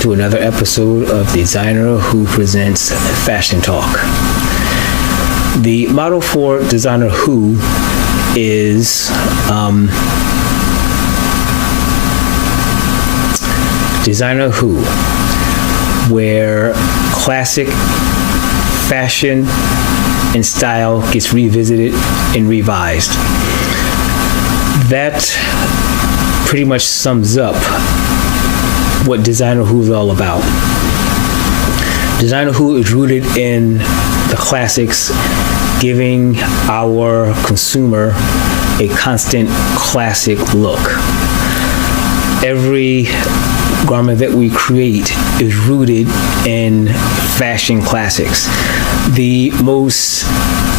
to another episode of Designer Who Presents Fashion Talk. The motto for Designer Who is Designer Who, where classic fashion and style gets revisited and revised. That pretty much sums up what Designer Who is all about. Designer Who is rooted in the classics, giving our consumer a constant classic look. Every garment that we create is rooted in fashion classics. The most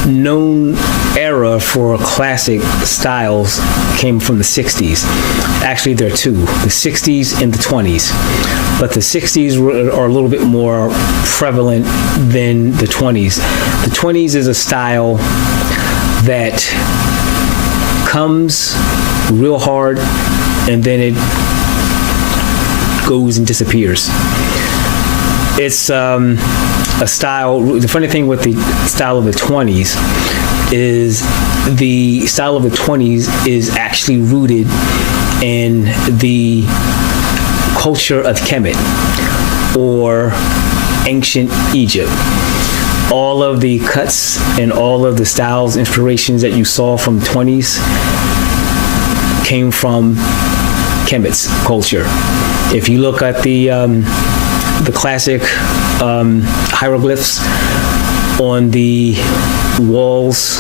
known era for classic styles came from the 60s. Actually, there are two, the 60s and the 20s. But the 60s are a little bit more prevalent than the 20s. The 20s is a style that comes real hard and then it goes and disappears. It's a style. The funny thing with the style of the 20s is the style of the 20s is actually rooted in the culture of Kemet or ancient Egypt. All of the cuts and all of the styles, inspirations that you saw from the 20s came from Kemet's culture. If you look at the classic hieroglyphs on the walls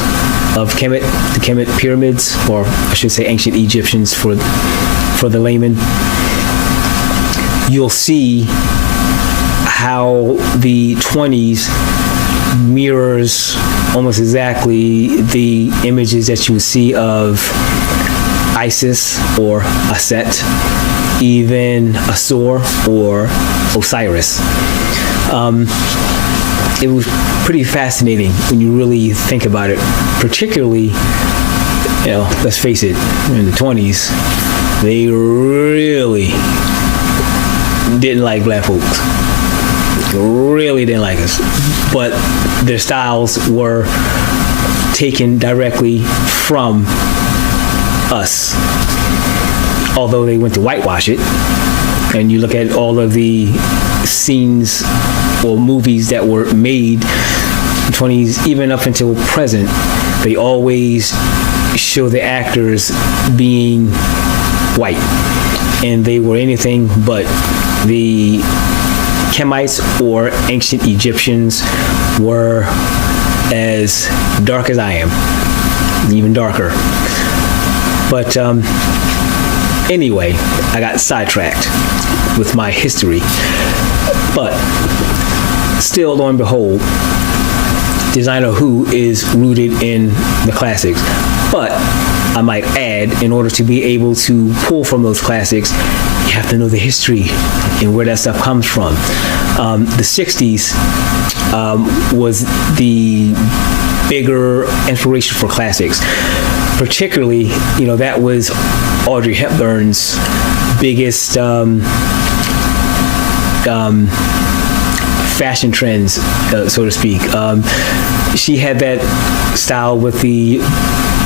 of Kemet, the Kemet pyramids, or I should say ancient Egyptians for the layman, you'll see how the 20s mirrors almost exactly the images that you would see of Isis or Aset, even Asur or Osiris. It was pretty fascinating when you really think about it, particularly, let's face it, in the 20s, they really didn't like black folks. Really didn't like us. But their styles were taken directly from us. Although they went to whitewash it, and you look at all of the scenes or movies that were made in the 20s, even up until present, they always show the actors being white, and they were anything but. The Kemites or ancient Egyptians were as dark as I am, even darker. But anyway, I got sidetracked with my history. But still, lo and behold, Designer Who is rooted in the classics. But I might add, in order to be able to pull from those classics, you have to know the history and where that stuff comes from. The 60s was the bigger inspiration for classics. Particularly, that was Audrey Hepburn's biggest fashion trends, so to speak. She had that style with the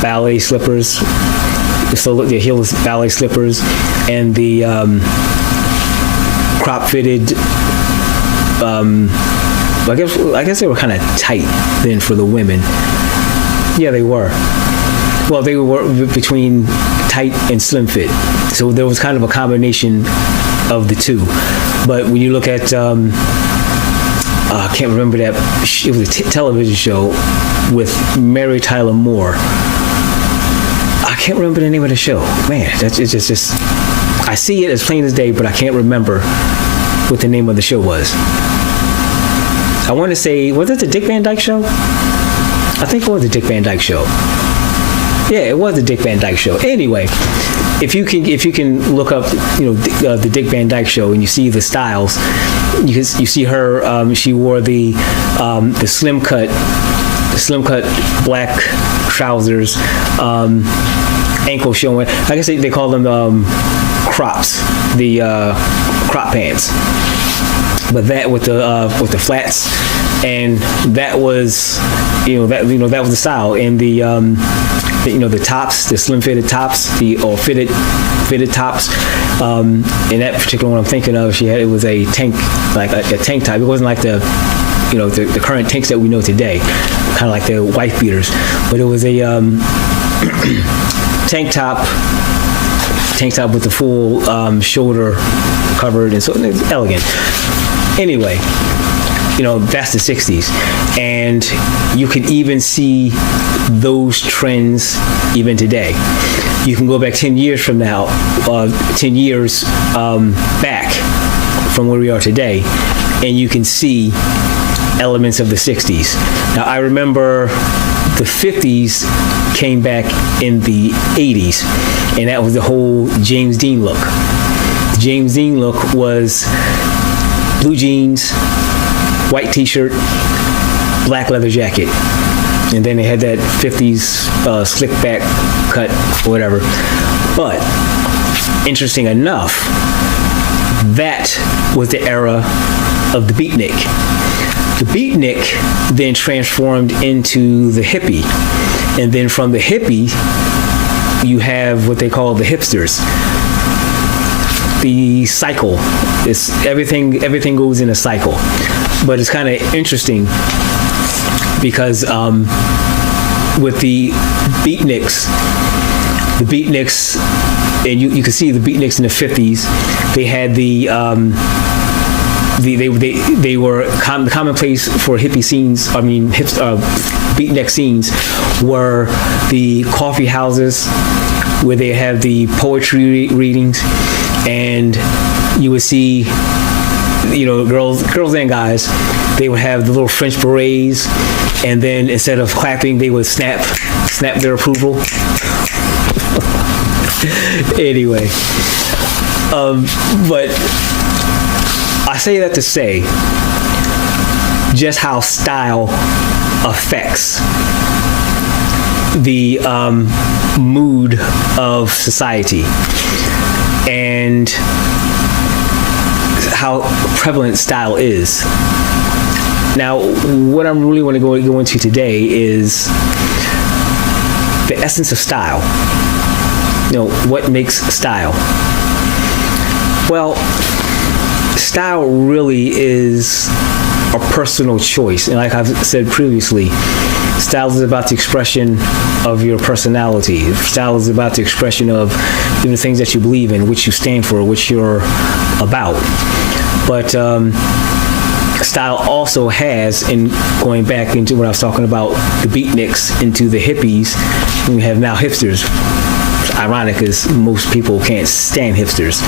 ballet slippers, the heelless ballet slippers, and the crop-fitted. I guess they were kind of tight then for the women. Yeah, they were. Well, they were between tight and slim fit, so there was kind of a combination of the two. But when you look at, I can't remember that. It was a television show with Mary Tyler Moore. I can't remember the name of the show. Man, it's just. I see it as plain as day, but I can't remember what the name of the show was. I want to say, was it the Dick Van Dyke Show? I think it was the Dick Van Dyke Show. Yeah, it was the Dick Van Dyke Show. Anyway, if you can look up, the Dick Van Dyke Show, and you see the styles, you see her. She wore the slim cut slim cut black trousers, ankle showing. I guess they call them crops, the crop pants. But that with the flats, and that was that was the style. And the tops, the slim fitted tops, or fitted tops. In that particular one I'm thinking of, it was a tank, like a tank top. It wasn't like the current tanks that we know today, kind of like the wife beaters, but it was a tank top with the full shoulder covered, and so it's elegant. Anyway, that's the 60s. And you can even see those trends even today. You can go back 10 years from now, 10 years back from where we are today, and you can see elements of the 60s. Now, I remember the 50s came back in the 80s, and that was the whole James Dean look. The James Dean look was blue jeans, white t-shirt, black leather jacket. And then they had that 50s slick back cut or whatever. But interesting enough, that was the era of the beatnik. The beatnik then transformed into the hippie. And then from the hippie, you have what they call the hipsters. The cycle is everything goes in a cycle. But it's kind of interesting because with the beatniks, and you can see the beatniks in the 50s, they had they were the commonplace for hippie scenes. I mean, beatnik scenes were the coffee houses where they have the poetry readings, and you would see, girls and guys, they would have the little French berets, and then instead of clapping, they would snap their approval. Anyway, but I say that to say just how style affects the mood of society, and how prevalent style is. Now, what I really want to go into today is the essence of style. What makes style? Well, style really is a personal choice. And like I've said previously, style is about the expression of your personality. Style is about the expression of the things that you believe in, which you stand for, which you're about. But style also has, in going back into what I was talking about, the beatniks into the hippies, and we have now hipsters. It's ironic because most people can't stand hipsters.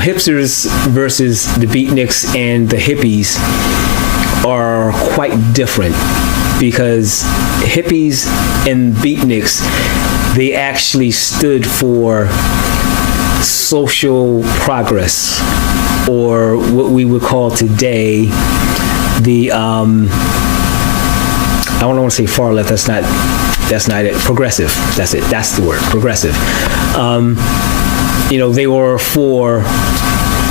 Hipsters versus the beatniks and the hippies are quite different, because hippies and beatniks, they actually stood for social progress, or what we would call today the I don't want to say far left. That's not it. Progressive. That's it. That's the word. Progressive. They were for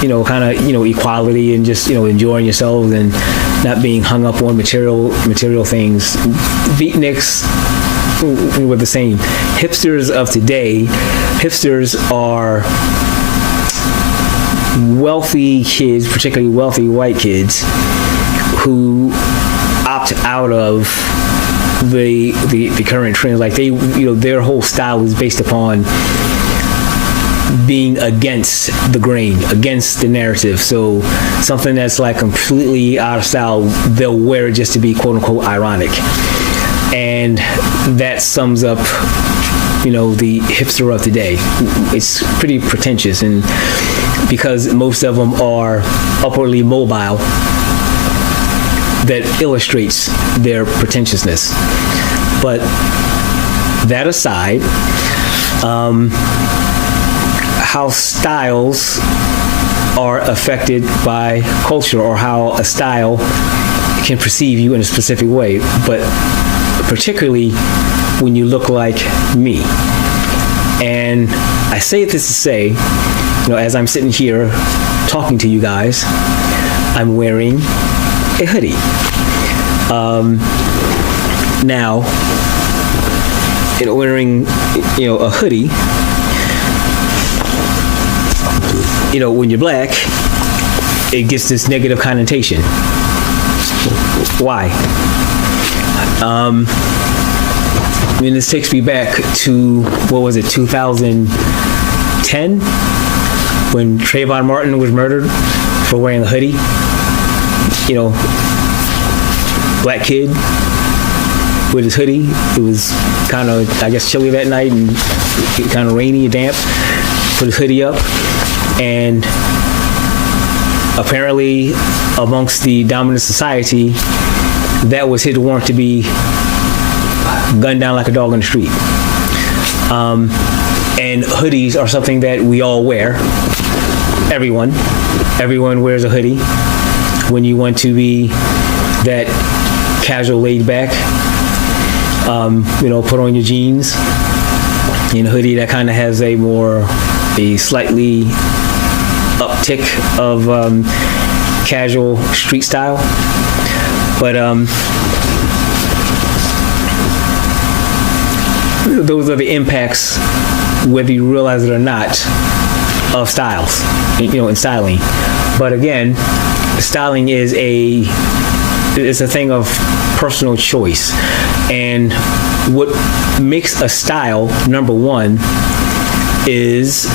kind of equality and just enjoying yourselves and not being hung up on material things. Beatniks were the same. Hipsters of today, hipsters are wealthy kids, particularly wealthy white kids, who opt out of the current trends. Like their whole style is based upon being against the grain, against the narrative. So something that's like completely out of style, they'll wear it just to be quote unquote ironic. And that sums up, the hipster of today. It's pretty pretentious, and because most of them are upwardly mobile, that illustrates their pretentiousness. But that aside, how styles are affected by culture, or how a style can perceive you in a specific way, but particularly when you look like me. And I say this to say, as I'm sitting here talking to you guys, I'm wearing a hoodie. Now, wearing, a hoodie, when you're black, it gets this negative connotation. Why? This takes me back to, 2010? When Trayvon Martin was murdered for wearing a hoodie. Black kid with his hoodie. It was kind of, chilly that night and kind of rainy and damp. Put his hoodie up, and apparently amongst the dominant society, that was his warrant to be gunned down like a dog on the street. And hoodies are something that we all wear. Everyone wears a hoodie when you want to be that casual, laid back. Put on your jeans in a hoodie that kind of has a slightly uptick of casual street style. But those are the impacts, whether you realize it or not, of styles, in styling. But again, styling is a thing of personal choice. And what makes a style, number one, is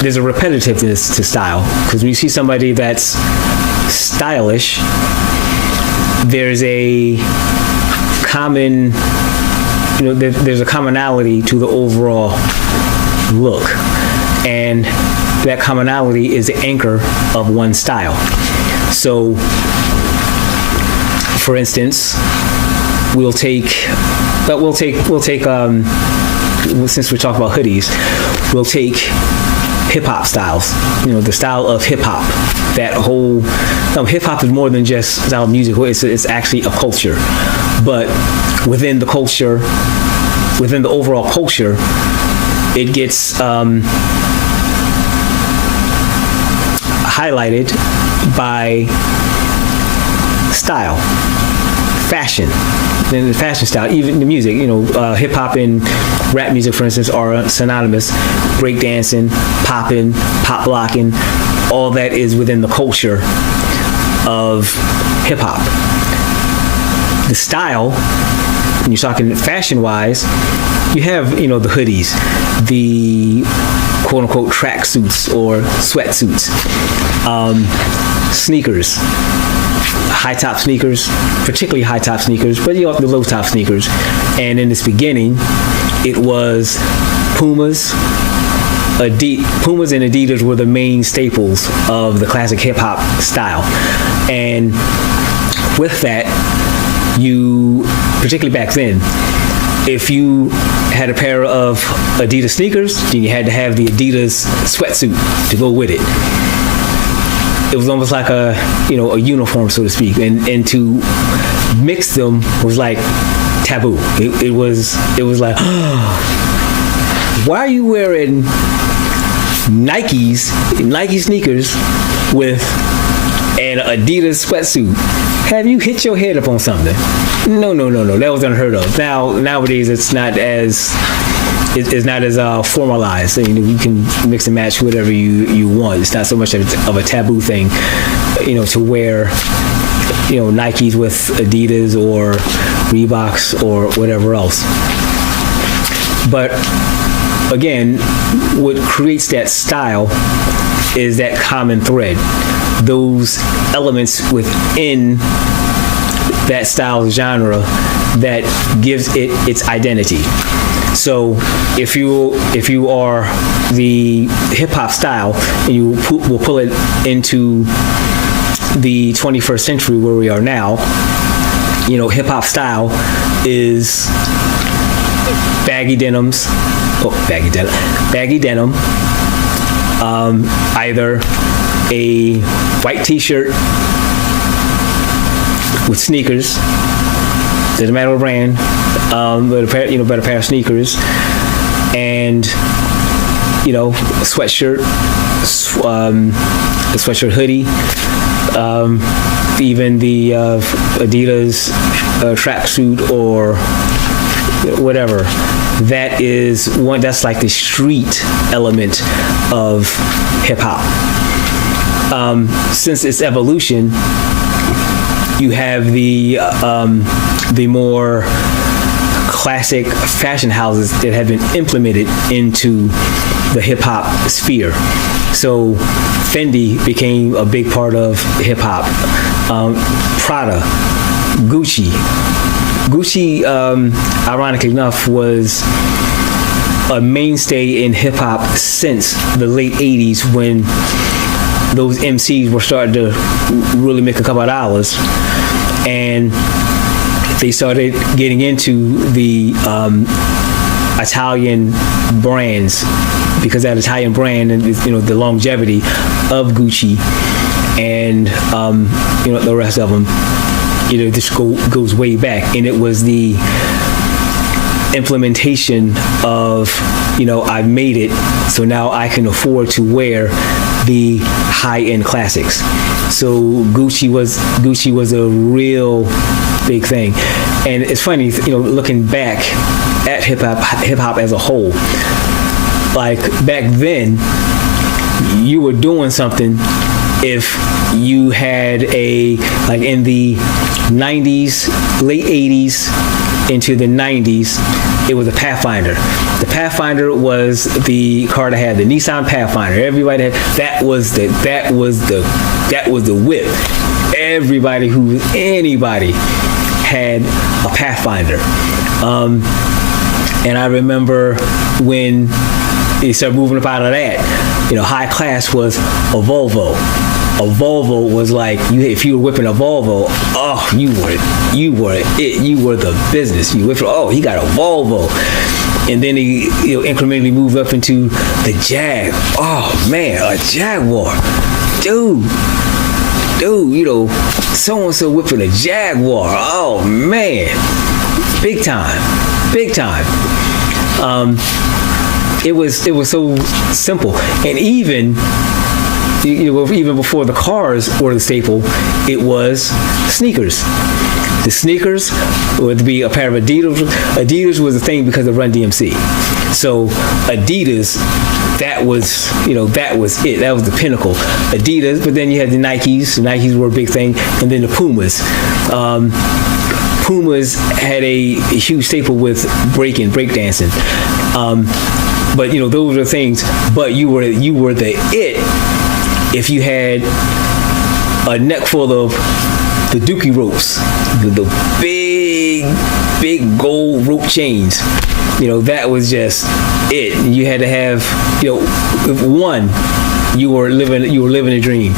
there's a repetitiveness to style. Because when you see somebody that's stylish, there's a common, there's a commonality to the overall look. And that commonality is the anchor of one style. So, for instance, we'll take since we're talking about hoodies, we'll take hip hop styles. The style of hip hop. That whole hip hop is more than just style of music. It's actually a culture. But within the culture, within the overall culture, it gets highlighted by style, fashion, and the fashion style, even the music. Hip hop and rap music, for instance, are synonymous. Break dancing, popping, pop locking, all that is within the culture of hip hop. The style, when you're talking fashion-wise, you have, the hoodies, the quote-unquote track suits or sweatsuits, sneakers, high-top sneakers, particularly high-top sneakers, but you have the low-top sneakers. And in this beginning, it was Pumas. Pumas and Adidas were the main staples of the classic hip-hop style. And with that, you, particularly back then, if you had a pair of Adidas sneakers, then you had to have the Adidas sweatsuit to go with it. It was almost like a uniform, so to speak, and to mix them was like taboo. It was like, why are you wearing Nike sneakers with an Adidas sweatsuit? Have you hit your head up on something? No. That was unheard of. Nowadays, it's not as formalized. You can mix and match whatever you want. It's not so much of a taboo thing, to wear, Nikes with Adidas or Reeboks or whatever else. But again, what creates that style is that common thread. Those elements within that style genre that gives it its identity. So if you are the hip hop style and you will pull it into the 21st century where we are now, hip hop style is baggy denim, either a white t-shirt with sneakers. Doesn't matter what brand, but a pair of sneakers, and a sweatshirt, a sweatshirt hoodie, even the Adidas tracksuit or whatever. That's like the street element of hip hop. Since its evolution, you have the more classic fashion houses that have been implemented into the hip hop sphere. So Fendi became a big part of hip hop. Prada, Gucci. Gucci, ironically enough, was a mainstay in hip hop since the late 80s, when those MCs were starting to really make a couple of dollars, and they started getting into the Italian brands, because that Italian brand and the longevity of Gucci and the rest of them, this goes way back. And it was the implementation of I've made it, so now I can afford to wear the high-end classics. So Gucci was a real big thing. And it's funny, looking back at hip hop as a whole, like back then you were doing something if you had in the 90s, late 80s into the 90s, it was a Pathfinder. The Pathfinder was the car that had the Nissan Pathfinder. Everybody had that was the whip. Anybody had a Pathfinder. And I remember when they started moving up out of that, high class was a Volvo. A Volvo was like, if you were whipping a Volvo, oh, you were the business. You whipped, oh, he got a Volvo. And then he incrementally moved up into the Jag. Oh man, a Jaguar. Dude, so-and-so whipping a Jaguar. Oh man, big time. It was so simple. And even before the cars were the staple, it was sneakers. The sneakers would be a pair of Adidas. Adidas was a thing because of Run DMC. So Adidas, that was it. That was the pinnacle. Adidas, but then you had the Nikes. The Nikes were a big thing, and then the Pumas. Pumas had a huge staple with breakdancing. But those are things. But you were the it if you had a neck full of the Dookie ropes, the big gold rope chains. That was just it. You had to have one. You were living a dream.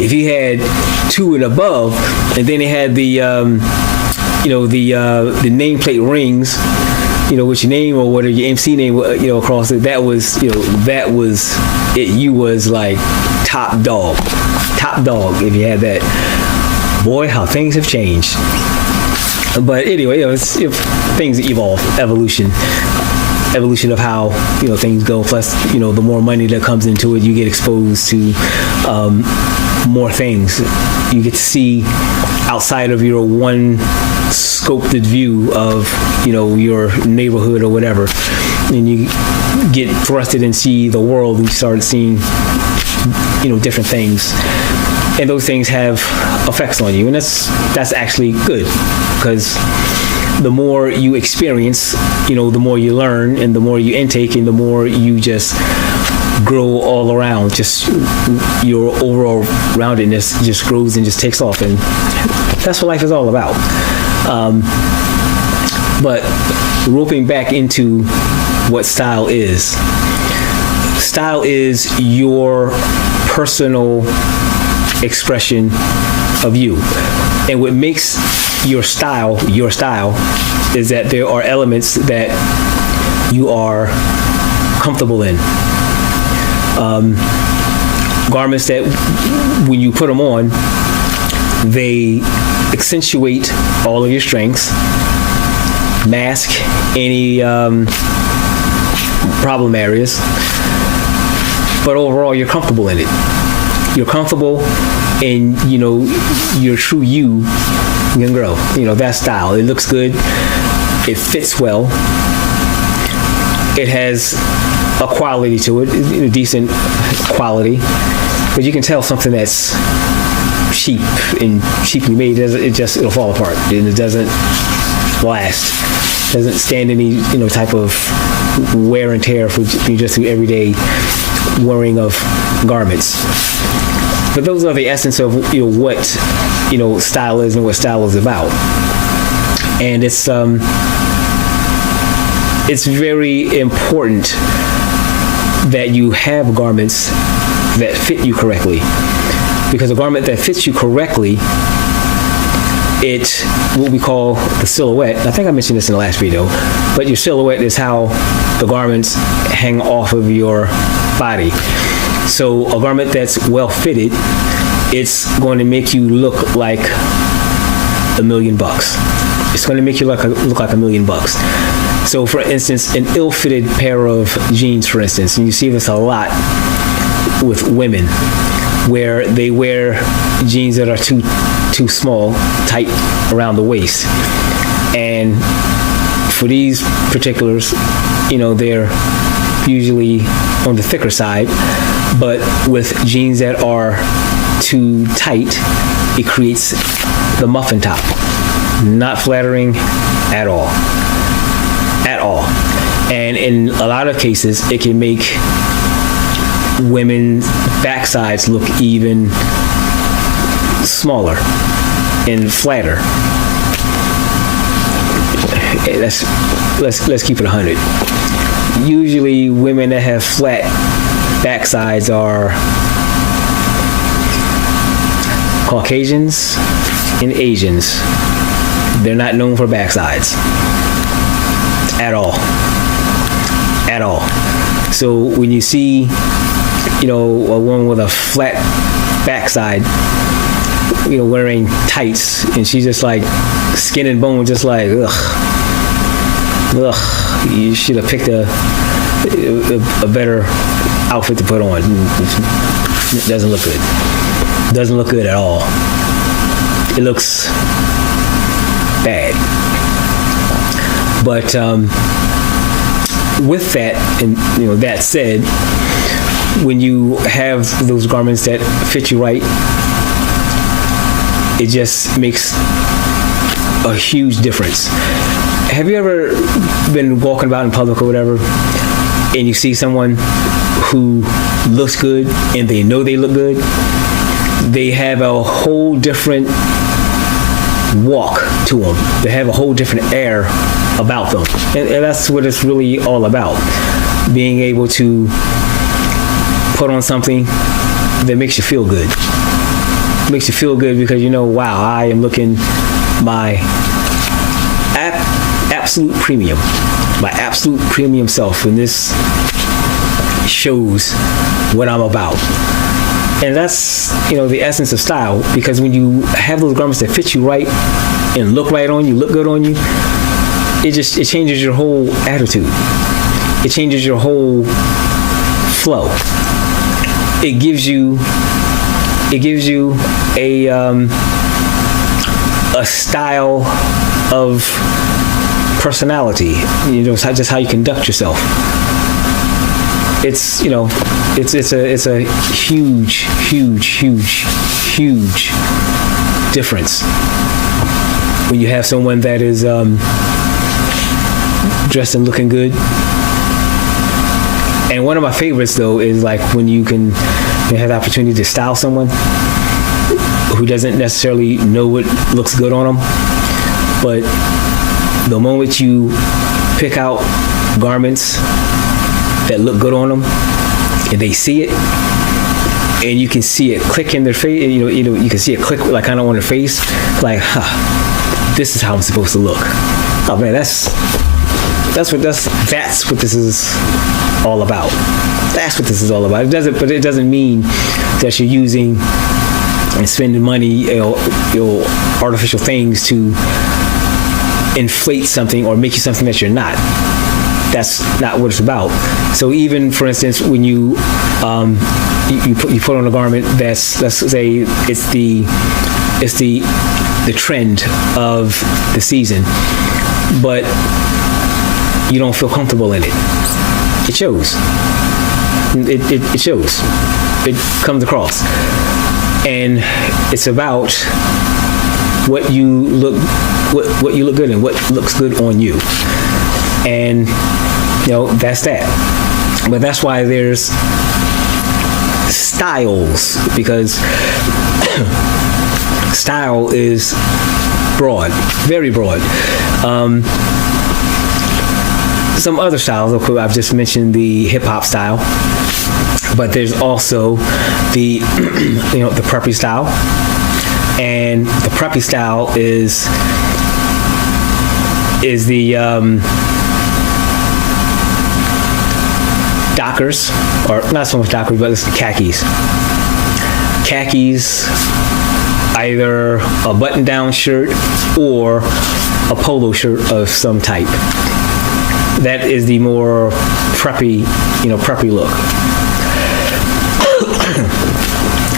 If you had two and above, and then they had the the nameplate rings, with your name or whatever your MC name, across it. That was it. You was like top dog if you had that. Boy, how things have changed. But anyway, things evolve, evolution of how things go. Plus, the more money that comes into it, you get exposed to more things. You get to see outside of your one scoped view of your neighborhood or whatever, and you get thrusted and see the world, and you start seeing different things, and those things have effects on you, and that's actually good, because the more you experience, the more you learn, and the more you intake, and the more you just grow all around. Just your overall roundedness just grows and just takes off, and that's what life is all about. But roping back into what style is your personal expression of you. And what makes your style is that there are elements that you are comfortable in. Garments that when you put them on, they accentuate all of your strengths, mask any problem areas, but overall you're comfortable in it. You're comfortable and your true you can grow. That style, it looks good, it fits well, it has a quality to it, a decent quality, but you can tell something that's cheap and cheaply made, it'll fall apart and it doesn't last, doesn't stand any type of wear and tear for just through everyday wearing of garments. But those are the essence of what style is and what style is about. And it's very important that you have garments that fit you correctly, because a garment that fits you correctly, it what we call the silhouette. I think I mentioned this in the last video, but your silhouette is how the garments hang off of your body. So a garment that's well fitted, it's going to make you look like $1 million. It's going to make you look like $1 million. So for instance, an ill-fitted pair of jeans, for instance, and you see this a lot with women, where they wear jeans that are too small, tight around the waist. And for these particulars, they're usually on the thicker side, but with jeans that are too tight, it creates the muffin top. Not flattering at all. At all. And in a lot of cases, it can make women's backsides look even smaller and flatter. Let's keep it 100. Usually women that have flat backsides are Caucasians and Asians. They're not known for backsides at all. At all. So when you see, a woman with a flat backside, wearing tights, and she's just like skin and bone, just like, ugh. You should have picked a better outfit to put on. It doesn't look good. It doesn't look good at all. It looks bad. But with that, and that said, when you have those garments that fit you right, it just makes a huge difference. Have you ever been walking about in public or whatever, and you see someone who looks good and they know they look good? They have a whole different walk to them. They have a whole different air about them. And that's what it's really all about. Being able to put on something that makes you feel good. Makes you feel good because wow, I am looking my absolute premium, my absolute premium self, and this shows what I'm about. And that's the essence of style, because when you have those garments that fit you right and look right on you, look good on you, it changes your whole attitude. It changes your whole flow. It gives you a style of personality, just how you conduct yourself. It's it's a huge difference when you have someone that is dressed and looking good. And one of my favorites though is like when you have the opportunity to style someone who doesn't necessarily know what looks good on them, but the moment you pick out garments that look good on them and they see it, and you can see it click in their face, you can see it click like kind of on their face, like, this is how I'm supposed to look. Oh man, that's what this is all about. That's what this is all about. It doesn't mean that you're using and spending money, artificial things to inflate something or make you something that you're not. That's not what it's about. So even, for instance, when you put on a garment that's, let's say it's the trend of the season, but you don't feel comfortable in it, it shows. It shows. It comes across. And it's about what you look good in, what looks good on you. And that's that. But that's why there's styles, because style is broad, very broad. Some other styles, of course, I've just mentioned the hip hop style, but there's also the the preppy style, and the preppy style is the Dockers, or not so much Dockers, but it's khakis. Khakis, either a button-down shirt or a polo shirt of some type. That is the more preppy look.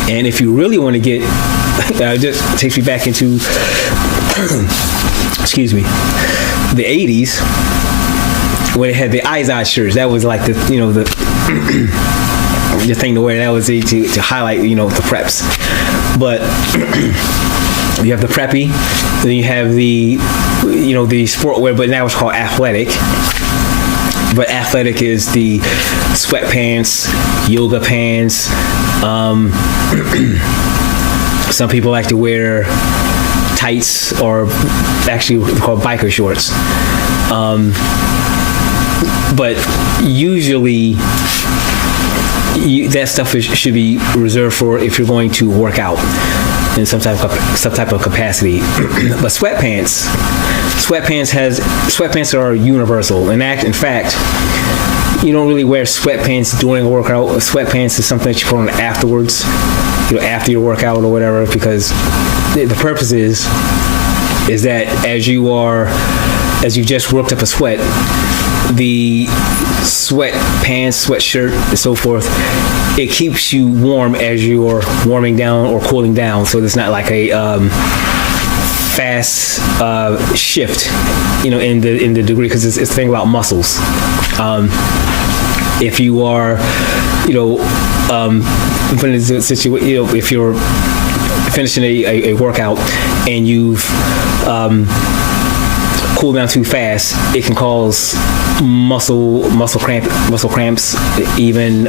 And if you really want to get, it just takes me back into, excuse me, the 80s, when it had the Izod shirts. That was like the thing to wear. That was to highlight, the preps. But you have the preppy, then you have the sport wear, but now it's called athletic. But athletic is the sweatpants, yoga pants. Some people like to wear tights, or actually called biker shorts. But usually that stuff should be reserved for if you're going to work out in some type of capacity. But sweatpants are universal. In fact, you don't really wear sweatpants during a workout. Sweatpants is something that you put on afterwards, after your workout or whatever, because the purpose is that as you've just worked up a sweat, the sweatpants, sweatshirt, and so forth, it keeps you warm as you're warming down or cooling down. So it's not like a fast shift, in the degree, because it's the thing about muscles. If you are, put in a situation, if you're finishing a workout and you've cooled down too fast, it can cause muscle cramps, even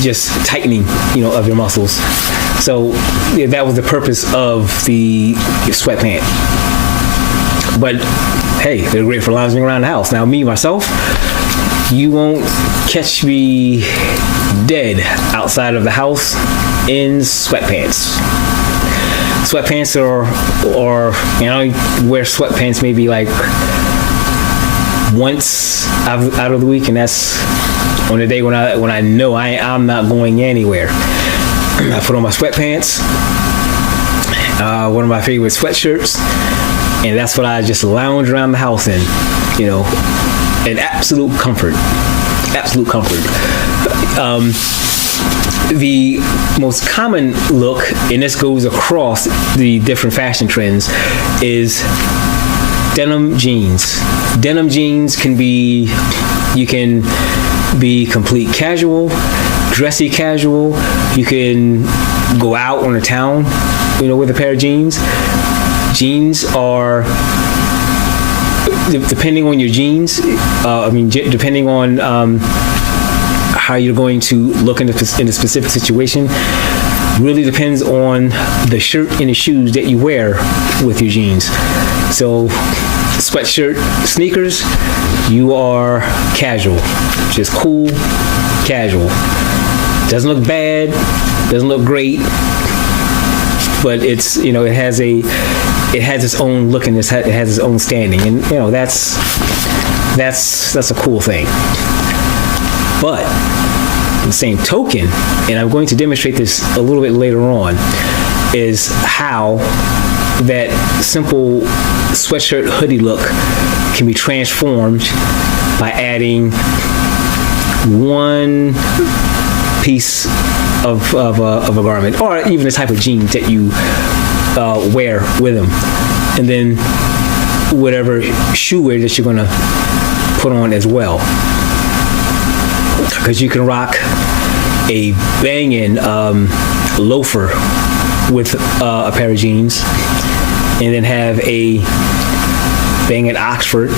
just tightening, of your muscles. So that was the purpose of the sweatpant. But hey, they're great for lounging around the house. Now, me myself, you won't catch me dead outside of the house in sweatpants. Sweatpants or wear sweatpants maybe like once out of the week, and that's on the day when I know I'm not going anywhere. I put on my sweatpants, one of my favorite sweatshirts, and that's what I just lounge around the house in, in absolute comfort. The most common look, and this goes across the different fashion trends, is denim jeans. Denim jeans can be complete casual, dressy casual. You can go out on the town, with a pair of jeans. Jeans are, depending on your jeans, depending on how you're going to look in a specific situation, really depends on the shirt and the shoes that you wear with your jeans. So sweatshirt, sneakers, you are casual, just cool, casual. Doesn't look bad, doesn't look great, but it's, it has its own look, and it has its own standing, and that's a cool thing. But the same token, and I'm going to demonstrate this a little bit later on, is how that simple sweatshirt hoodie look can be transformed by adding one piece of a garment, or even the type of jeans that you wear with them, and then whatever shoe wear that you're going to put on as well. Because you can rock a banging loafer with a pair of jeans, and then have a banging Oxford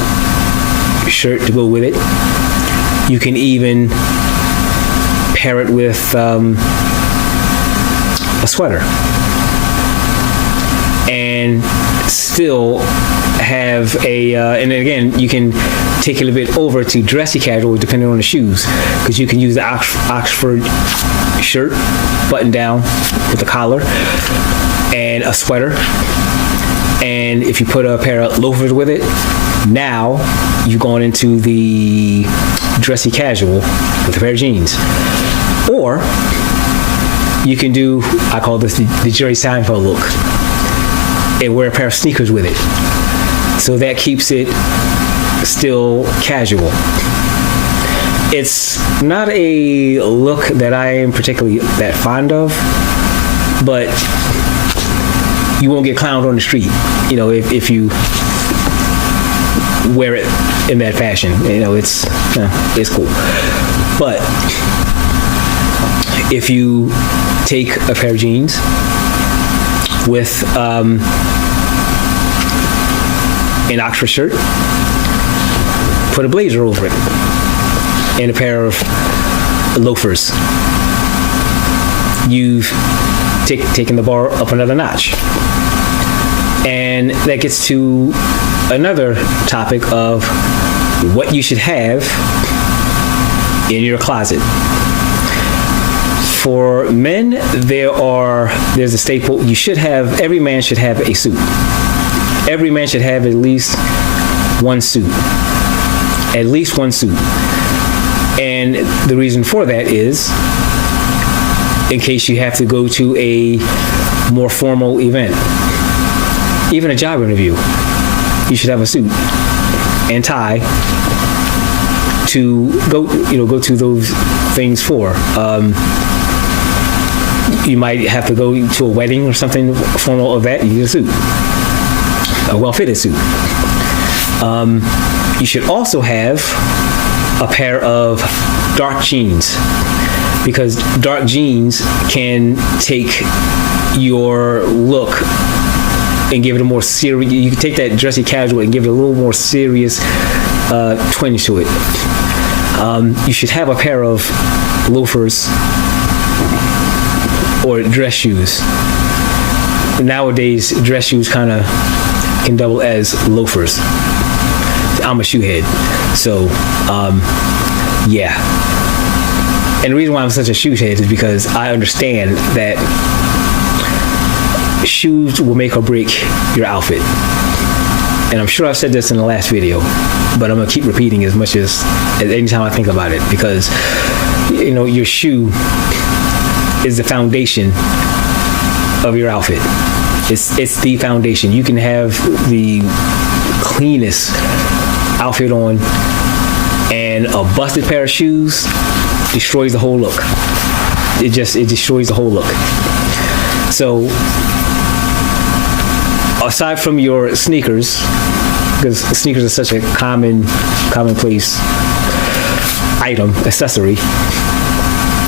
shirt to go with it. You can even pair it with a sweater, and still have and again, you can take it a bit over to dressy casual depending on the shoes, because you can use the Oxford shirt button down with a collar and a sweater, and if you put a pair of loafers with it, now you've gone into the dressy casual with a pair of jeans. Or you can do, I call this the Jerry Seinfeld look, and wear a pair of sneakers with it. So that keeps it still casual. It's not a look that I am particularly that fond of, but you won't get clowned on the street, if you wear it in that fashion. It's cool. But if you take a pair of jeans with an Oxford shirt, put a blazer over it, and a pair of loafers, you've taken the bar up another notch. And that gets to another topic of what you should have in your closet. For men, there's a staple. Every man should have a suit. Every man should have at least one suit. At least one suit. And the reason for that is in case you have to go to a more formal event. Even a job interview, you should have a suit and tie to go to those things for. You might have to go to a wedding or something formal of that. You need a suit, a well-fitted suit. You should also have a pair of dark jeans, because dark jeans can take your look and give it a more serious. You can take that dressy casual and give it a little more serious twinge to it. You should have a pair of loafers or dress shoes. Nowadays, dress shoes kind of can double as loafers. I'm a shoe head, so yeah. And the reason why I'm such a shoe head is because I understand that shoes will make or break your outfit. And I'm sure I've said this in the last video, but I'm gonna keep repeating as much as anytime I think about it, because your shoe is the foundation of your outfit. It's the foundation. You can have the cleanest outfit on, and a busted pair of shoes destroys the whole look. It destroys the whole look. So aside from your sneakers, because sneakers are such a commonplace item, accessory.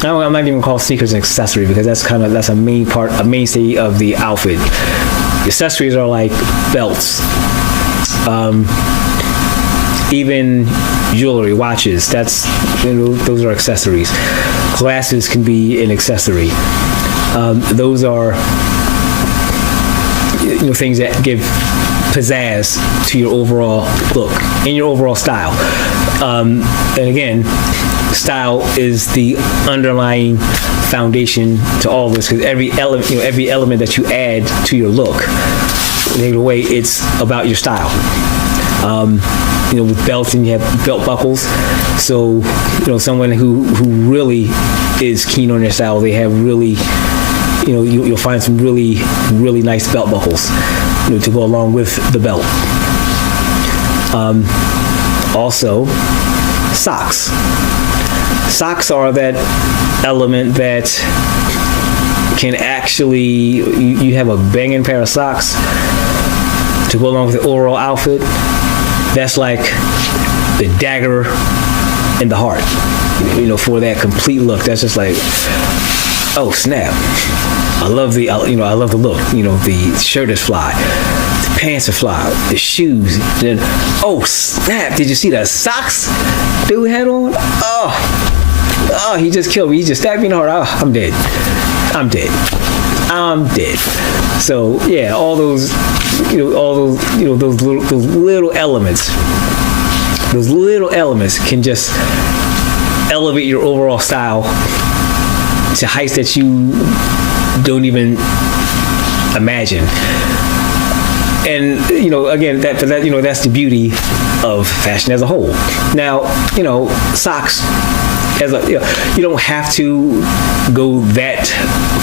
I'm not even call sneakers an accessory, because that's a mainstay of the outfit. The accessories are like belts, even jewelry, watches. Those are accessories. Glasses can be an accessory. Those are things that give pizzazz to your overall look and your overall style. And again, style is the underlying foundation to all of this, because every element that you add to your look, in a way, it's about your style. with belts, and you have belt buckles. So, someone who really is keen on their style, they have really, you'll find some really, really nice belt buckles, to go along with the belt. Also, socks. Socks are that element that can actually, you have a banging pair of socks to go along with the overall outfit. That's like the dagger in the heart, for that complete look. That's just like, oh snap! I love the look. The shirt is fly, the pants are fly, the shoes. Then, oh snap! Did you see the socks dude had on? Oh, he just killed me. He just stabbed me in the heart. Oh, I'm dead. So yeah, all those, those little elements. Those little elements can just elevate your overall style to heights that you don't even imagine. And again, that's the beauty of fashion as a whole. Now, socks, you don't have to go that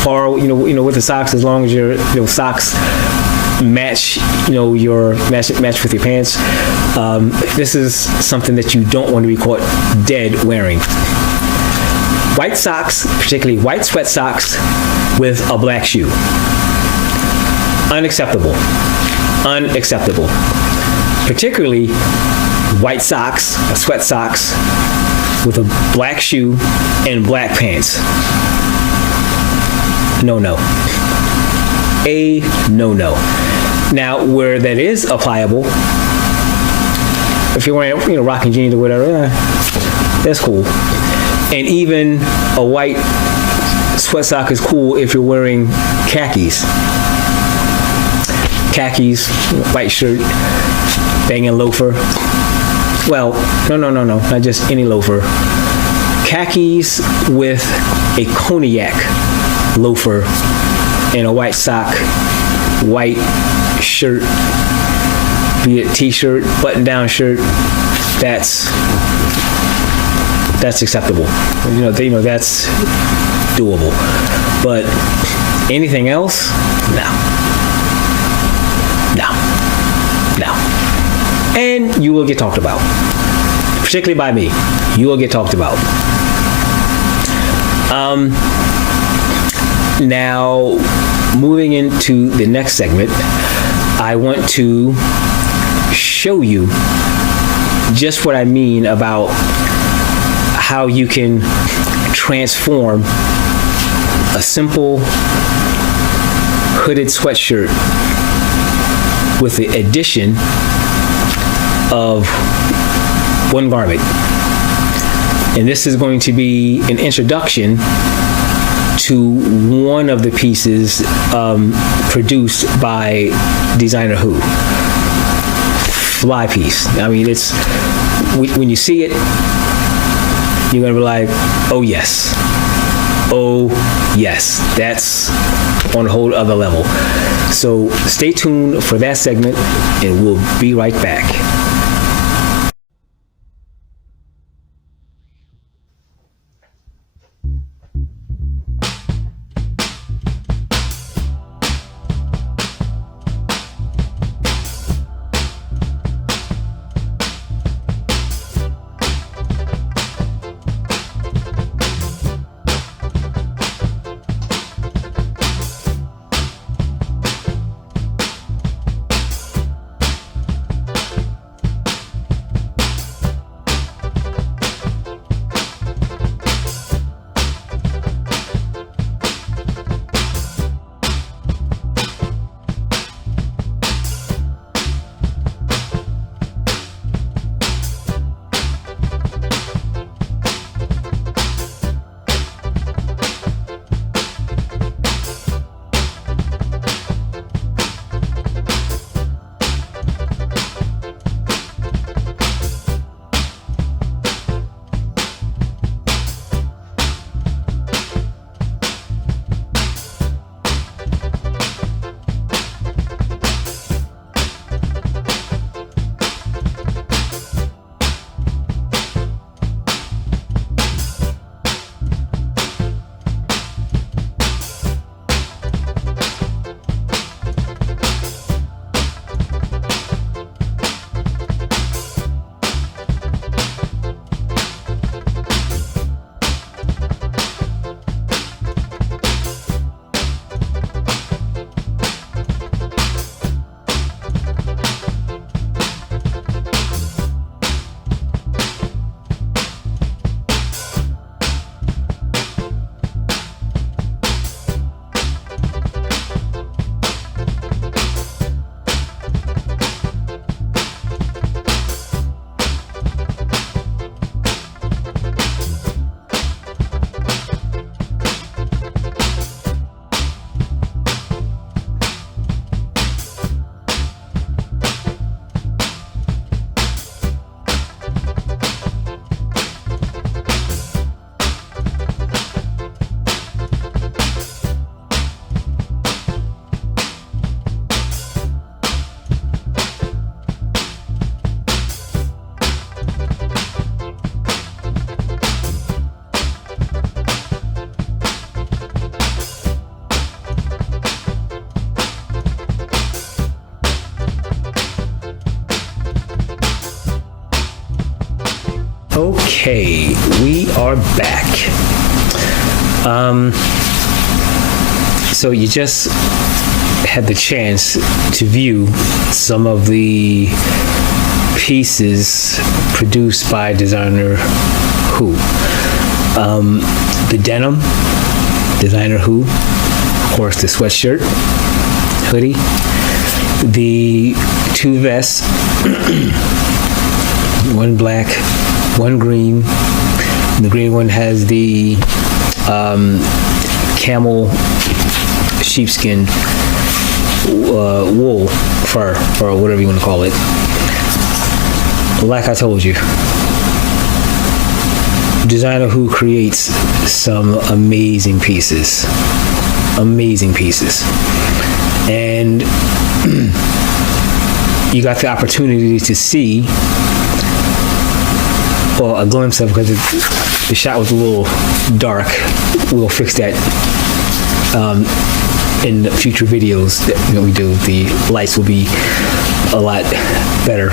far, with the socks, as long as your socks match match with your pants. This is something that you don't want to be caught dead wearing. White socks, particularly white sweat socks with a black shoe. Unacceptable. Particularly white socks, sweat socks with a black shoe and black pants. No. A no. Now, where that is applicable, if you're wearing, rocking jeans or whatever, that's cool. And even a white sweat sock is cool if you're wearing khakis. White shirt, banging loafer. Well, no, not just any loafer. Khakis with a cognac loafer and a white sock, white shirt, be it t-shirt, button-down shirt. That's acceptable. That's doable. But anything else, no. And you will get talked about, particularly by me. You will get talked about. Now, moving into the next segment, I want to show you just what I mean about how you can transform a simple hooded sweatshirt with the addition of one garment. And this is going to be an introduction to one of the pieces produced by designer Who. Fly piece. I mean, it's when you see it, you're gonna be like, oh yes, that's on a whole other level. So stay tuned for that segment, and we'll be right back. Okay, we are back. So you just had the chance to view some of the pieces produced by designer Who. The denim, designer Who. Of course, the sweatshirt, hoodie. The two vests, one black, one green. The green one has the camel sheepskin wool fur, or whatever you want to call it. Like I told you, designer Who creates some amazing pieces. And you got the opportunity to see, well, a glimpse of, because the shot was a little dark. We'll fix that in the future videos that we do. The lights will be a lot better.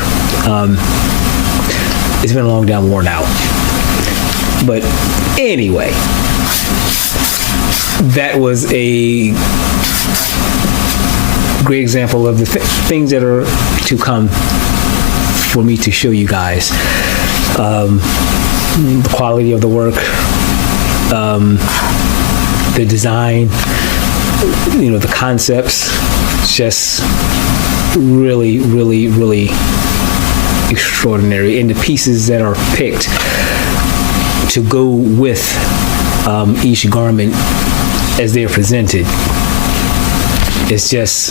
It's been a long day, I'm worn out. But anyway, that was a great example of the things that are to come for me to show you guys. The quality of the work, the design, the concepts, just really, really, really extraordinary. And the pieces that are picked to go with each garment as they are presented, it's just,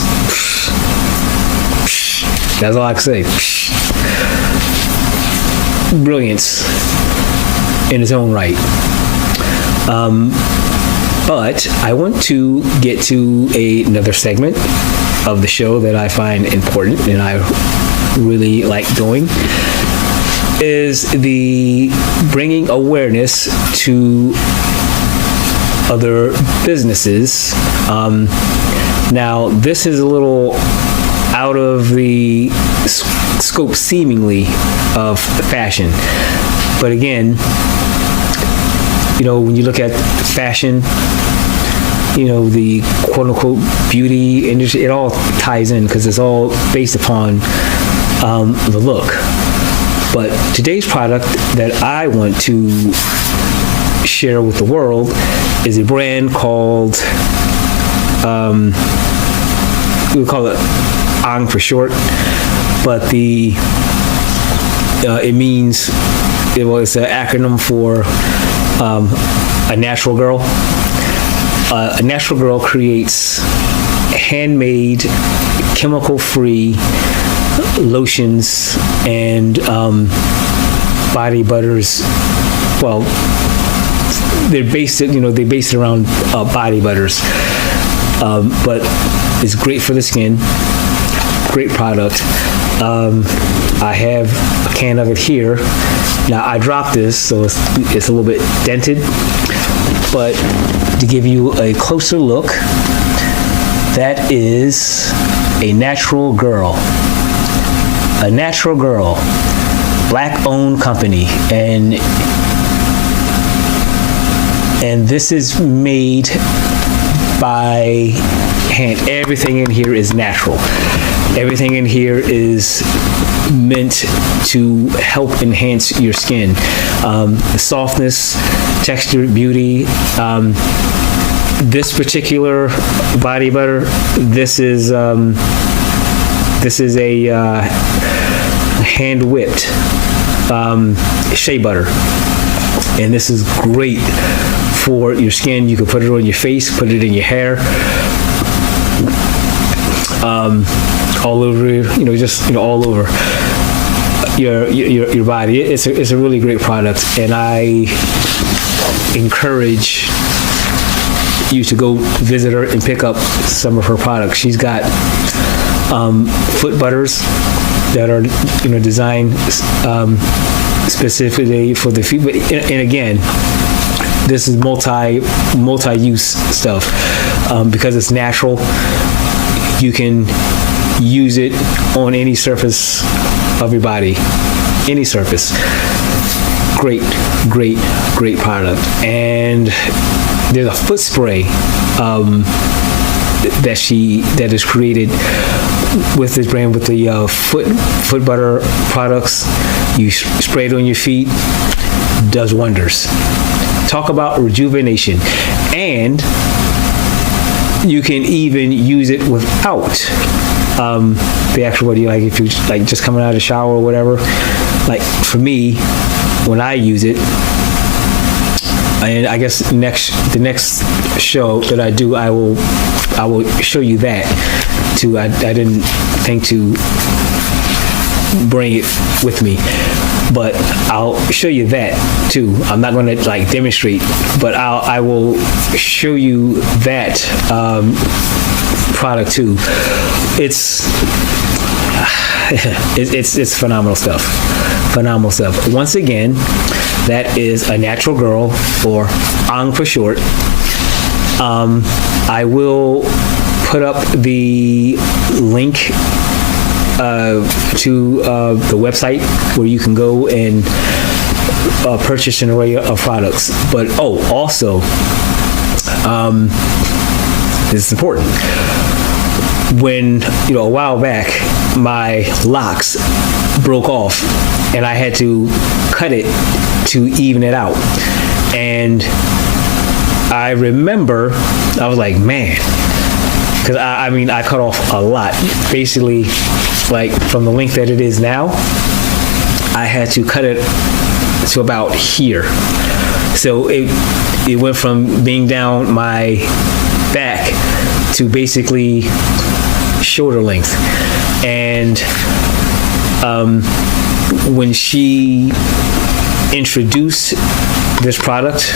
that's all I can say. Brilliance in its own right. But I want to get to another segment of the show that I find important and I really like doing, is the bringing awareness to other businesses. Now, this is a little out of the scope, seemingly, of fashion. But again, when you look at fashion, the quote-unquote beauty industry, it all ties in because it's all based upon the look. But today's product that I want to share with the world is a brand called, we call it Ang for short, but it means, it's an acronym for a natural girl. A natural girl creates handmade, chemical-free lotions and body butters. Well, they base it around body butters, but it's great for the skin. Great product. I have a can of it here. Now, I dropped this, so it's a little bit dented, but to give you a closer look, that is a natural girl. A natural girl, black-owned company, and this is made by hand. Everything in here is natural. Everything in here is meant to help enhance your skin. The softness, texture, beauty. This particular body butter, this is a hand-whipped shea butter. And this is great for your skin. You can put it on your face, put it in your hair, all over, all over your body. It's a really great product, and I encourage you to go visit her and pick up some of her products. She's got foot butters that are designed specifically for the feet. But and again, this is multi-use stuff because it's natural. You can use it on any surface of your body, any surface. great product. And there's a foot spray that is created with this brand, with the foot butter products. You spray it on your feet, does wonders. Talk about rejuvenation. And you can even use it without the actual body. Like if you like just coming out of the shower or whatever. Like for me, when I use it, and I guess the next show that I do, I will show you that too. I didn't think to bring it with me, but I'll show you that too. I'm not going to like demonstrate, but I will show you that product too. It's phenomenal stuff. Phenomenal stuff. Once again, that is A Natural Girl, or ANG for short. I will put up the link to the website where you can go and purchase an array of products. But also, this is important. When a while back, my locks broke off, and I had to cut it to even it out. And I remember, I was like, man, because I cut off a lot. Basically, like from the length that it is now, I had to cut it to about here. So it went from being down my back to basically shoulder length. And when she introduced this product,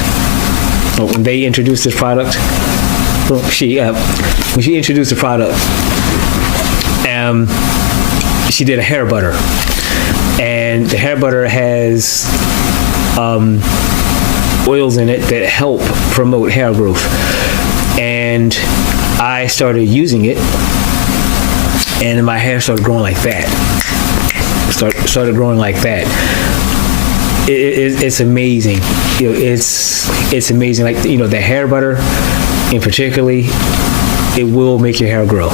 when they introduced this product, when she introduced the product, she did a hair butter, and the hair butter has oils in it that help promote hair growth. And I started using it, and my hair started growing like that. Started growing like that. It's amazing. It's amazing. Like the hair butter, in particularly, it will make your hair grow.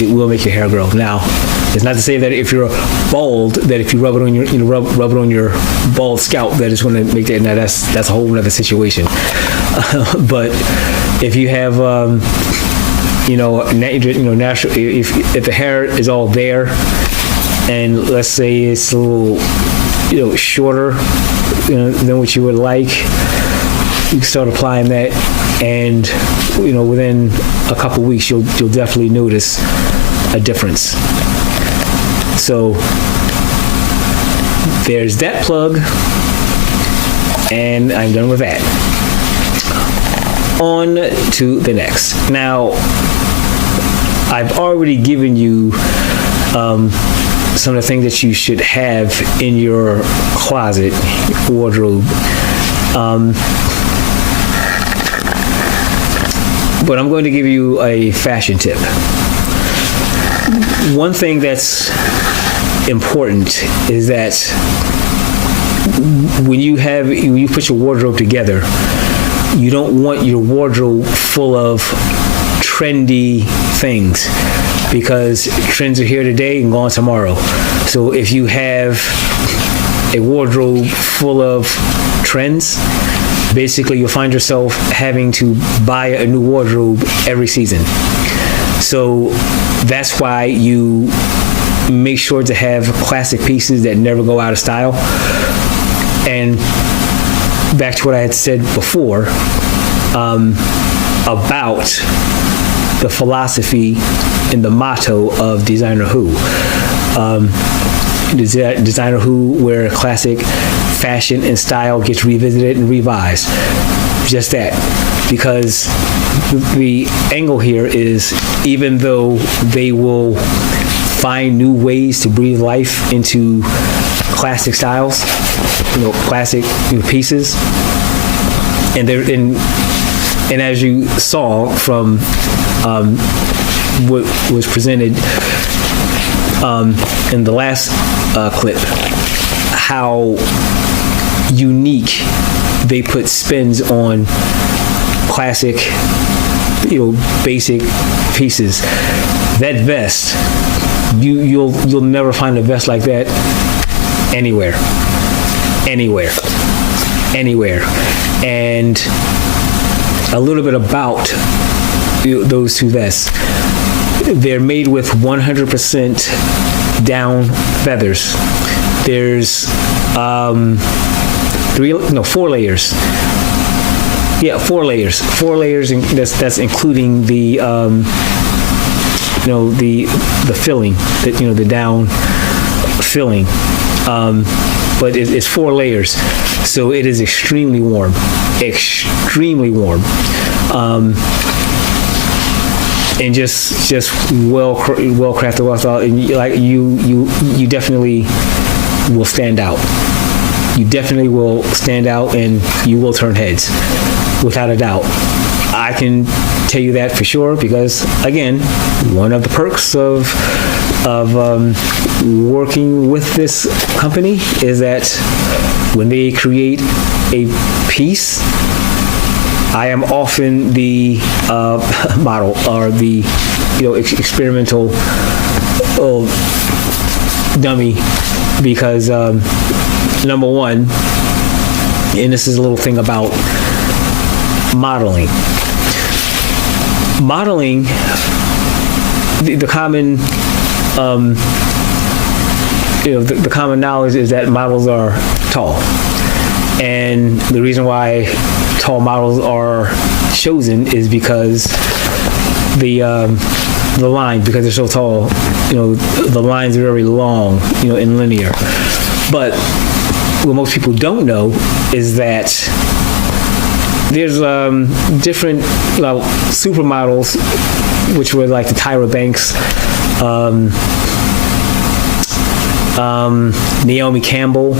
It will make your hair grow. Now, it's not to say that if you're bald, that if you rub it on your rub it on your bald scalp, that it's going to make that. Now that's a whole other situation. But if you have natural, if the hair is all there, and let's say it's a little shorter than what you would like, you can start applying that, and within a couple weeks you'll definitely notice a difference. So there's that plug, and I'm done with that. On to the next. Now, I've already given you some of the things that you should have in your closet, wardrobe. But I'm going to give you a fashion tip. One thing that's important is that when you put your wardrobe together, you don't want your wardrobe full of trendy things, because trends are here today and gone tomorrow. So if you have a wardrobe full of trends, basically you'll find yourself having to buy a new wardrobe every season. So that's why you make sure to have classic pieces that never go out of style. And back to what I had said before about the philosophy and the motto of Designer Who. Designer Who, where classic fashion and style gets revisited and revised. Just that. Because the angle here is, even though they will find new ways to breathe life into classic styles, classic pieces, and as you saw from what was presented in the last clip, how unique. They put spins on classic, basic pieces. That vest, you'll never find a vest like that anywhere. And a little bit about those two vests. They're made with 100% down feathers. There's 4 layers. Yeah, 4 layers. 4 layers, and that's including the the filling, the down filling. But it's 4 layers, so it is extremely warm. And just well crafted, well thought, and you definitely will stand out. You definitely will stand out, and you will turn heads, without a doubt. I can tell you that for sure, because again, one of the perks of working with this company is that when they create a piece, I am often the model, or the experimental dummy, because number one, and this is a little thing about modeling. The common the common knowledge is that models are tall, and the reason why tall models are chosen is because the line, because they're so tall, the lines are very long, and linear. But what most people don't know is that there's different supermodels, which were like the Tyra Banks, Naomi Campbell,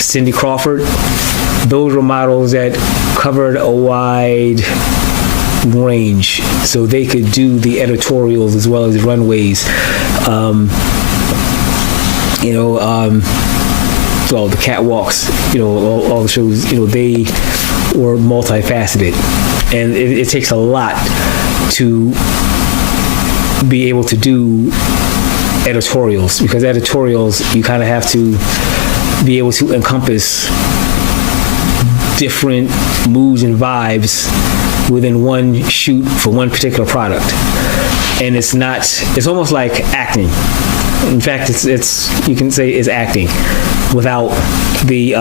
Cindy Crawford. Those were models that covered a wide range, so they could do the editorials as well as the runways. So the catwalks, all the shows, they were multifaceted, and it takes a lot to be able to do editorials, because editorials, you kind of have to be able to encompass different moods and vibes within one shoot for one particular product. And it's almost like acting. In fact, it's you can say it's acting without the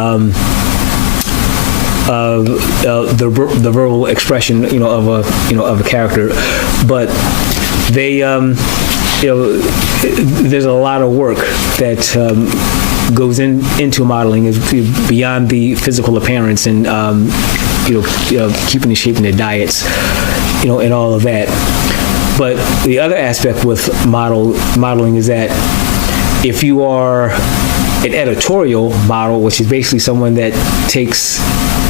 verbal expression, of a character. But they, there's a lot of work that goes into modeling, is beyond the physical appearance and keeping the shape in their diets, and all of that. But the other aspect with modeling is that if you are an editorial model, which is basically someone that takes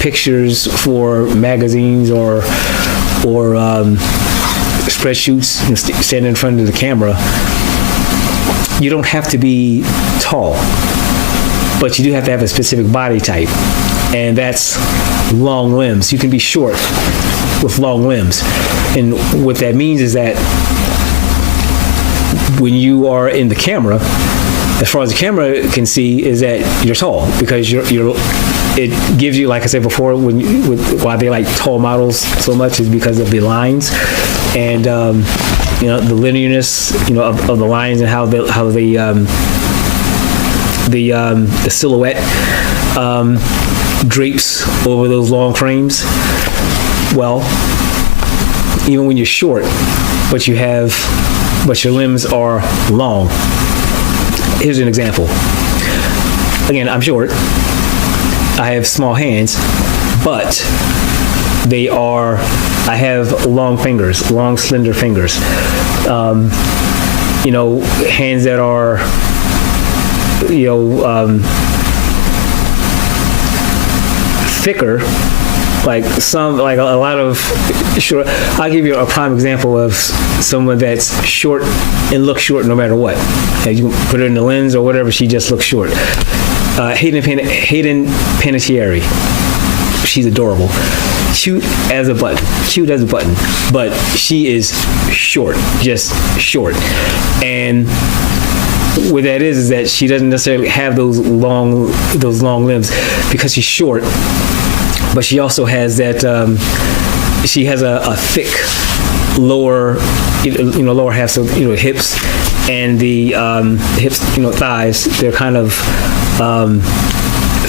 pictures for magazines or spread shoots, standing in front of the camera, you don't have to be tall, but you do have to have a specific body type, and that's long limbs. You can be short with long limbs, and what that means is that when you are in the camera, as far as the camera can see, is that you're tall, because it gives you, like I said before, why they like tall models so much is because of the lines and the linearness of the lines, and how the silhouette drapes over those long frames. Well, even when you're short, but your limbs are long. Here's an example. Again, I'm short. I have small hands, but I have long fingers, long slender fingers. Hands that are, thicker, like a lot of short. I'll give you a prime example of someone that's short and looks short no matter what. You can put her in the lens or whatever, she just looks short. Hayden Panettiere. She's adorable. Cute as a button, but she is short, just short. And what that is that she doesn't necessarily have those long limbs because she's short, but she also has that she has a thick lower lower half, so hips, and the hips, thighs, they're kind of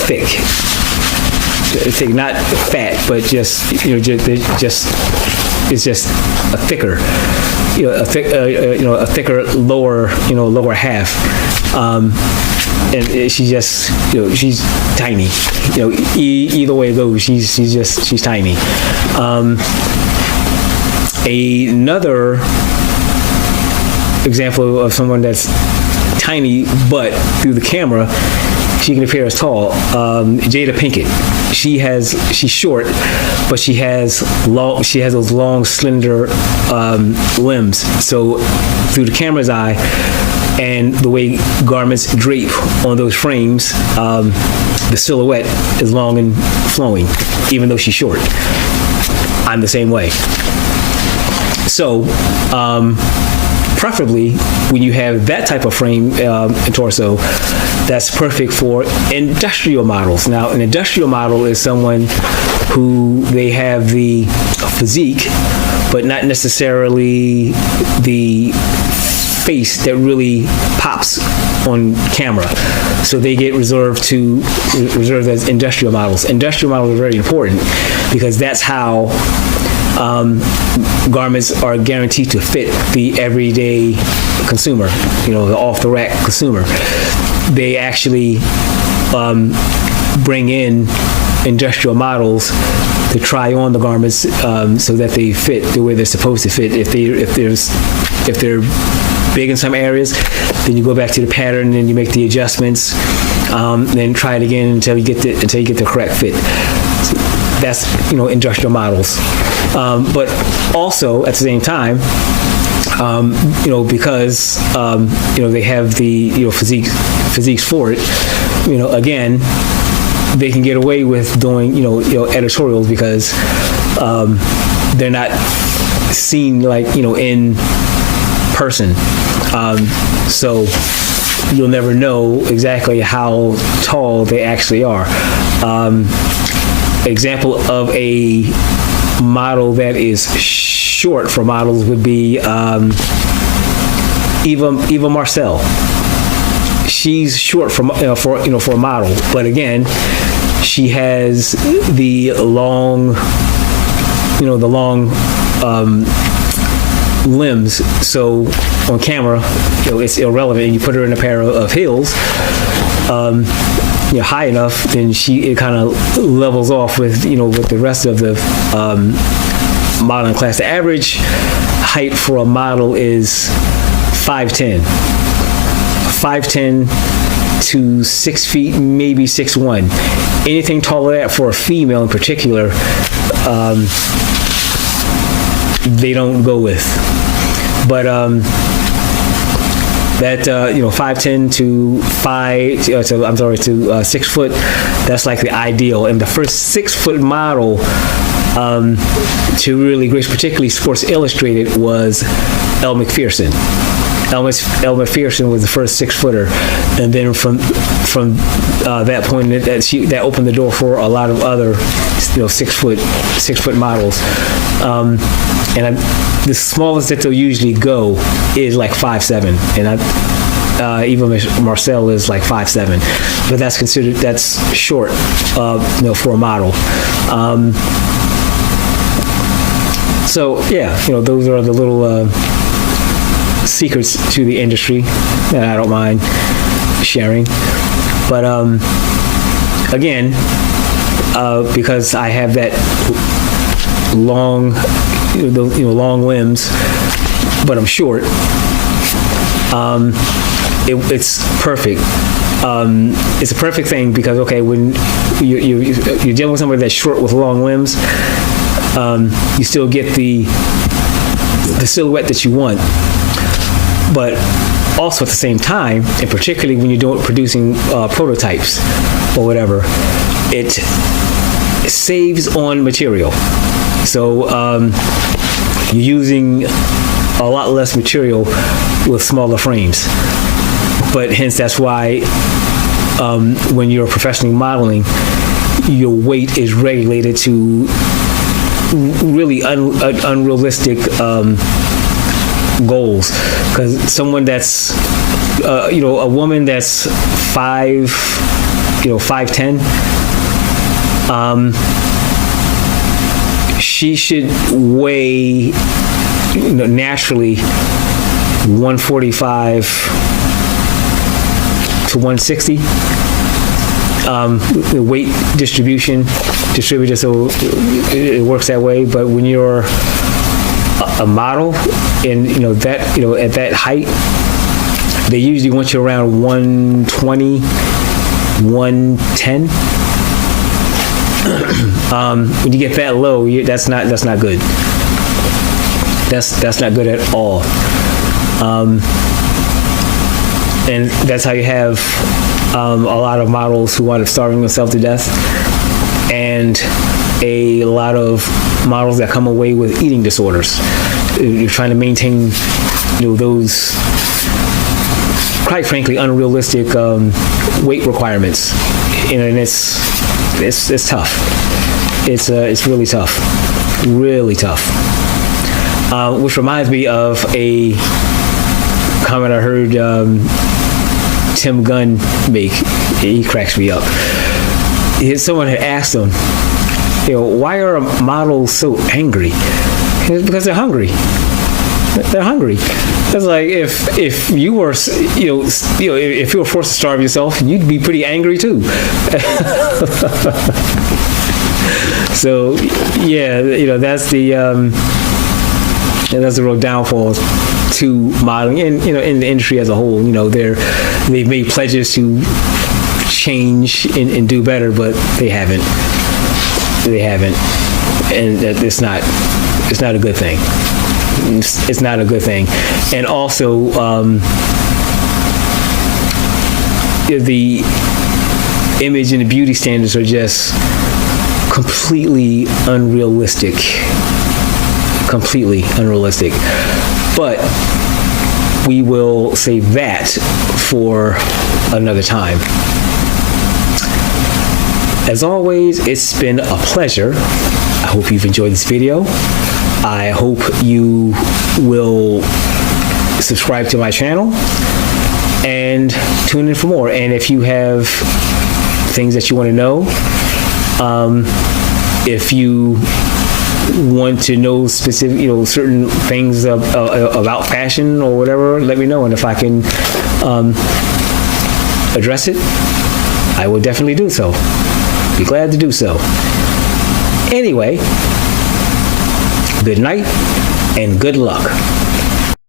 thick. Thick, not fat, but just it's just a thicker, a thicker lower half, and she's tiny. Either way it goes, she's tiny. Another example of someone that's tiny, but through the camera she can appear as tall. Jada Pinkett. She's short, but she has those long, slender limbs. So through the camera's eye and the way garments drape on those frames, the silhouette is long and flowing, even though she's short. I'm the same way. So, preferably when you have that type of frame and torso, that's perfect for industrial models. Now, an industrial model is someone who they have the physique, but not necessarily the face that really pops on camera. So they get reserved as industrial models. Industrial models are very important because that's how garments are guaranteed to fit the everyday consumer, the off-the-rack consumer. They actually bring in industrial models to try on the garments so that they fit the way they're supposed to fit. If they're big in some areas, then you go back to the pattern and you make the adjustments, then try it again until you get the correct fit. So that's industrial models. But also at the same time, because they have the physiques for it. Again, they can get away with doing editorials because they're not seen in person. So you'll never know exactly how tall they actually are. Example of a model that is short for models would be Eva Marcel. She's short for a model, but again, she has the long limbs. So on camera, it's irrelevant. And you put her in a pair of heels, high enough, then it kind of levels off with with the rest of the modeling class. The average height for a model is 5'10". 5'10" to 6 feet, maybe 6'1". Anything taller than that for a female in particular, they don't go with. But that 5'10" to 6 foot, that's like the ideal. And the first 6 foot model to really grace, particularly Sports Illustrated, was Elle Macpherson. Elle Macpherson was the first 6 footer, and then from that point, that opened the door for a lot of other 6 foot models. And the smallest that they'll usually go is like 5'7", and Eva Marcel is like 5'7", but that's short, for a model. So yeah, those are the little secrets to the industry that I don't mind sharing. But again, because I have that long, long limbs, but I'm short. it's perfect. It's a perfect thing because, okay, when you're dealing with somebody that's short with long limbs, you still get the silhouette that you want, but also at the same time, and particularly when you're producing prototypes or whatever, it saves on material. So you're using a lot less material with smaller frames. But hence, that's why when you're professionally modeling, your weight is regulated to really unrealistic goals. Because someone that's, a woman that's 5'10", she should weigh, naturally 145 to 160. The weight distributed so it works that way. But when you're a model and at that height, they usually want you around 120, 110. When you get that low, that's not good. That's not good at all. And that's how you have a lot of models who wind up starving themselves to death, and a lot of models that come away with eating disorders. You're trying to maintain, those, quite frankly, unrealistic weight requirements, and it's tough. It's really tough, really tough. Which reminds me of a comment I heard Tim Gunn make. He cracks me up. Someone had asked him, why are models so angry? It's because they're hungry. They're hungry. It's like if you were, if you were forced to starve yourself, you'd be pretty angry too. So yeah, that's the real downfall to modeling, and in the industry as a whole. They've made pledges to change and do better, but they haven't, and it's not a good thing. It's not a good thing. And also the image and the beauty standards are just completely unrealistic. But we will save that for another time. As always, it's been a pleasure. I hope you've enjoyed this video. I hope you will subscribe to my channel and tune in for more. And if you have things that you want to know, if you want to know specific, certain things about fashion or whatever, let me know. And if I can address it, I will definitely do so. Be glad to do so. Anyway, good night and good luck.